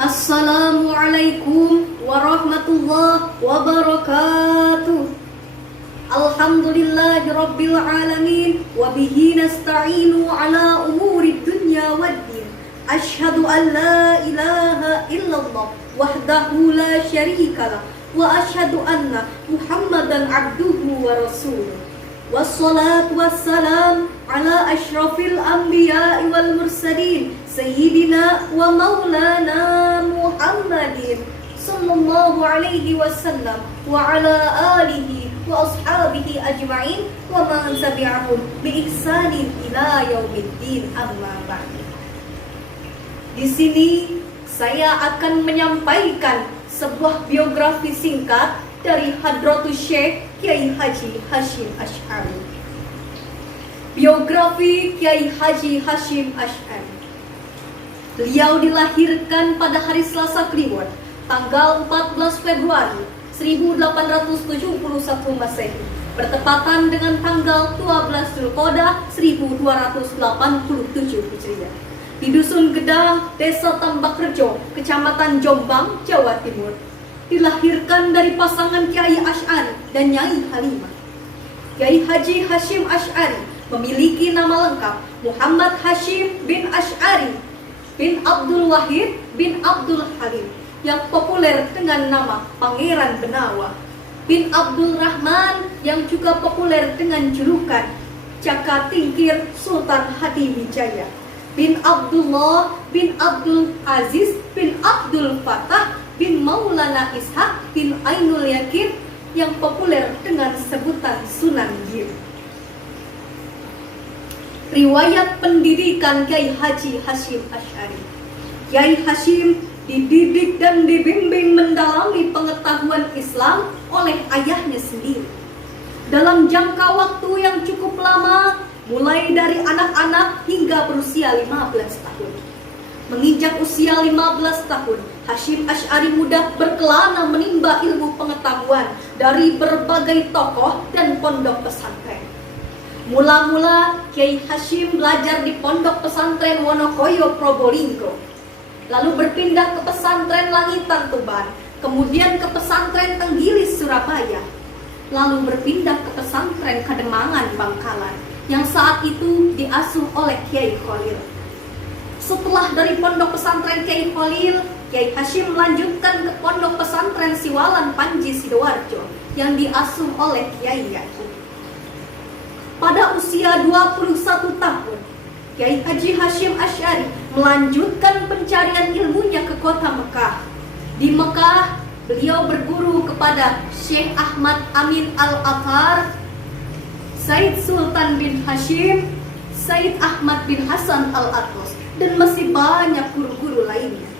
Assalamualaikum warahmatullahi wabarakatuh. Alhamdulillahi rabbil alamin wa bihi nasta'inu ala umuri dunya waddin. Asyhadu an la ilaha illallah wahdahu la syarikalah wa asyhadu anna Muhammadan abduhu wa rasuluh. Wassalatu wassalam ala asyrafil anbiya'i wal mursalin sayyidina wa maulana Muhammadin sallallahu alaihi wasallam wa ala alihi wa ashabihi ajma'in wa man tabi'ahum bi ihsanin ila yaumiddin, amma ba'd. Di sini saya akan menyampaikan sebuah biografi singkat dari Hadratus Syekh Kiai Haji Hasyim Asy'ari. Biografi Kiai Haji Hasyim Asy'ari. Beliau dilahirkan pada hari Selasa Kliwon, tanggal 14 Februari 1871 Masehi, bertepatan dengan tanggal 12 Dzulqa'dah 1287 Hijriah. Di Dusun Gedang, Desa Tambakrejo, Kecamatan Jombang, Jawa Timur. Dilahirkan dari pasangan Kiai Asy'ari dan Nyai Halimah. Kiai Haji Hasyim Asy'ari memiliki nama lengkap Muhammad Hasyim bin Asy'ari bin Abdul Wahid bin Abdul Halim, yang populer dengan nama Pangeran Benawa, bin Abdul Rahman, yang juga populer dengan julukan Jaka Tingkir Sultan Hadiwijaya, bin Abdullah bin Abdul Aziz bin Abdul Fattah bin Maulana Ishaq bin Ainul Yakin, yang populer dengan sebutan Sunan Giri. Riwayat pendidikan Kiai Haji Hasyim Asy'ari. Kiai Hasyim dididik dan dibimbing mendalami pengetahuan Islam oleh ayahnya sendiri. Dalam jangka waktu yang cukup lama, mulai dari anak-anak hingga berusia 15 tahun. Menginjak usia 15 tahun, Hasyim Asy'ari mudah berkelana menimba ilmu pengetahuan dari berbagai tokoh dan pondok pesantren. Mula-mula Kiai Hasyim belajar di pondok pesantren Wonokoyo Probolinggo, lalu berpindah ke pesantren Langitan Tuban, kemudian ke pesantren Tenggilis Surabaya, lalu berpindah ke pesantren Kademangan Bangkalan, yang saat itu diasuh oleh Kiai Khalil. Setelah dari pondok pesantren Kiai Khalil, Kiai Hasyim melanjutkan ke pondok pesantren Siwalan Panji Sidoarjo yang diasuh oleh Kiai Yakub. Pada usia 21 tahun, Kiai Haji Hasyim Asy'ari melanjutkan pencarian ilmunya ke kota Mekah. Di Mekah, beliau berguru kepada Syekh Ahmad Amin Al-Athar, Said Sultan bin Hasyim, Said Ahmad bin Hasan Al-Atlas, dan masih banyak guru-guru lainnya.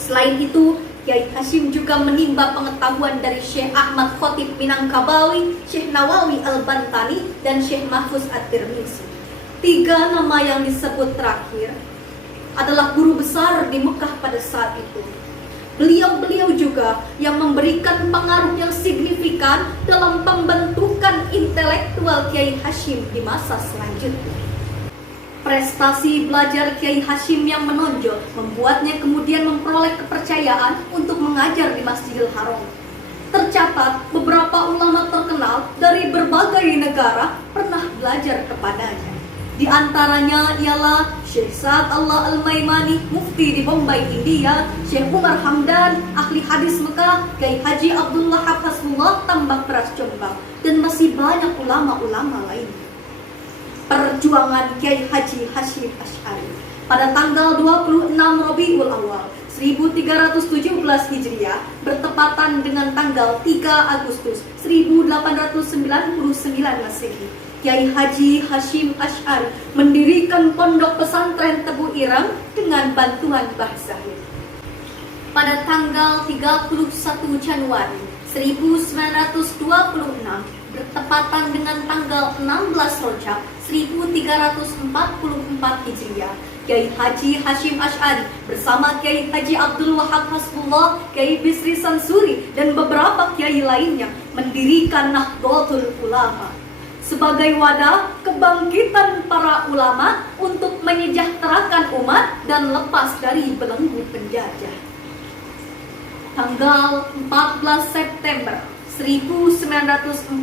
Selain itu, Kiai Hasyim juga menimba pengetahuan dari Syekh Ahmad Khotib Minangkabawi, Syekh Nawawi Al-Bantani, dan Syekh Mahfuz At-Tirmizi. 3 nama yang disebut terakhir adalah guru besar di Mekah pada saat itu. Beliau-beliau juga yang memberikan pengaruh yang signifikan dalam pembentukan intelektual Kiai Hasyim di masa selanjutnya. Prestasi belajar Kiai Hasyim yang menonjol membuatnya kemudian memperoleh kepercayaan untuk mengajar di Masjidil Haram. Tercatat beberapa ulama terkenal dari berbagai negara pernah belajar kepadanya. Di antaranya ialah Syekh Sa'ad Allah Al-Maimani, mufti di Bombay, India, Syekh Umar Hamdan, ahli hadis Mekah, Kiai Haji Abdullah Hafazullah, Tambak Beras Jombang, dan masih banyak ulama-ulama lainnya. Perjuangan Kiai Haji Hasyim Asy'ari pada tanggal 26 Rabiul Awal 1317 Hijriah, bertepatan dengan tanggal 3 Agustus 1899 Masehi, Kiai Haji Hasyim Asy'ari mendirikan pondok pesantren Tebu Ireng dengan bantuan Mbah Zahid. Pada tanggal 31 Januari 1926, bertepatan dengan tanggal 16 Rajab 1344 Hijriah, Kiai Haji Hasyim Asy'ari bersama Kiai Haji Abdul Wahab Hasbullah, Kiai Bisri Sansuri, dan beberapa kiai lainnya mendirikan Nahdlatul Ulama, sebagai wadah kebangkitan para ulama untuk menyejahterakan umat dan lepas dari belenggu penjajah. Tanggal 14 September 1945,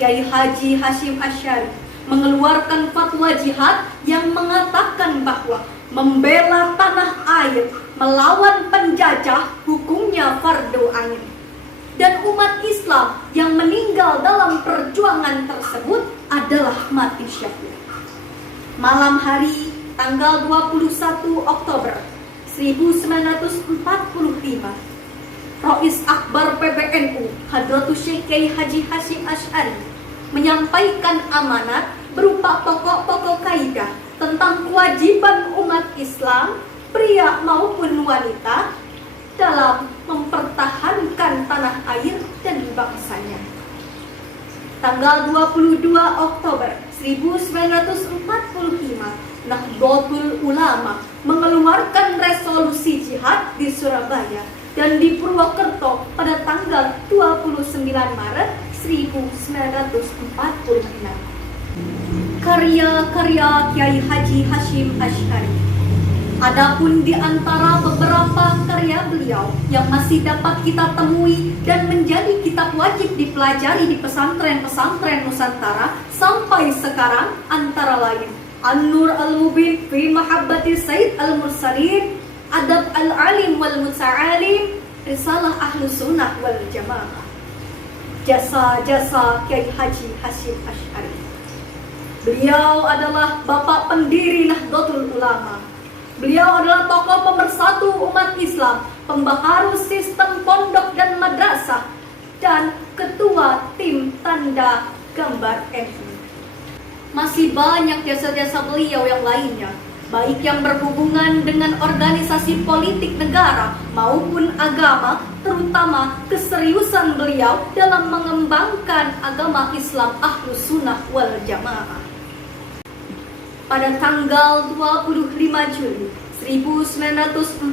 Kiai Haji Hasyim Asy'ari mengeluarkan fatwa jihad yang mengatakan bahwa membela tanah air melawan penjajah hukumnya fardu ain. Dan umat Islam yang meninggal dalam perjuangan tersebut adalah mati syahid. Malam hari tanggal 21 Oktober 1945, Rais Akbar PBNU Hadratus Syekh Kiai Haji Hasyim Asy'ari menyampaikan amanat berupa pokok-pokok kaidah tentang kewajiban umat Islam, pria maupun wanita, dalam mempertahankan tanah air dan bangsanya. Tanggal 22 Oktober 1945, Nahdlatul Ulama mengeluarkan resolusi jihad di Surabaya dan di Purwokerto pada tanggal 29 Maret 1946. Karya-karya Kiai Haji Hasyim Asy'ari. Adapun di antara beberapa karya beliau yang masih dapat kita temui dan menjadi kitab wajib dipelajari di pesantren-pesantren Nusantara sampai sekarang antara lain An-Nur Al-Mubin fi Mahabbati Sayyid Al-Mursalin, Adab Al-Alim wal Muta'alim, Risalah Ahlus Sunnah wal Jamaah. Jasa-jasa Kiai Haji Hasyim Asy'ari. Beliau adalah bapak pendiri Nahdlatul Ulama. Beliau adalah tokoh pemersatu umat Islam, pembaharu sistem pondok dan madrasah, dan ketua tim tanda gambar NU. Masih banyak jasa-jasa beliau yang lainnya, baik yang berhubungan dengan organisasi politik negara maupun agama, terutama keseriusan beliau dalam mengembangkan agama Islam Ahlus Sunnah wal Jamaah. Pada tanggal 25 Juli 1947,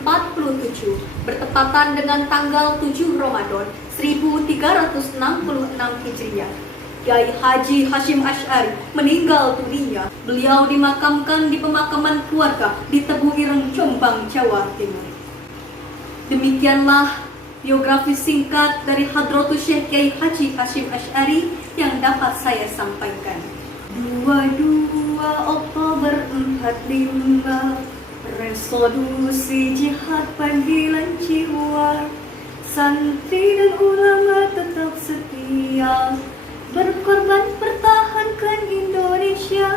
bertepatan dengan tanggal 7 Ramadan 1366 Hijriah, Kiai Haji Hasyim Asy'ari meninggal dunia. Beliau dimakamkan di pemakaman keluarga di Tebu Ireng, Jombang, Jawa Timur. Demikianlah biografi singkat dari Hadratus Syekh Kiai Haji Hasyim Asy'ari yang dapat saya sampaikan. 22 Oktober 45, resolusi jihad panggilan jiwa, santri dan ulama tetap setia, berkorban pertahankan Indonesia.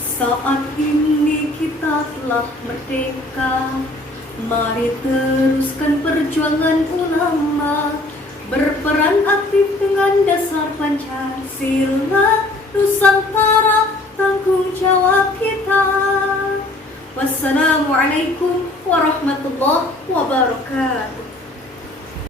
Saat ini kita telah merdeka, mari teruskan perjuangan ulama, berperan aktif dengan dasar Pancasila, Nusantara tanggung jawab kita. Wassalamualaikum warahmatullahi wabarakatuh.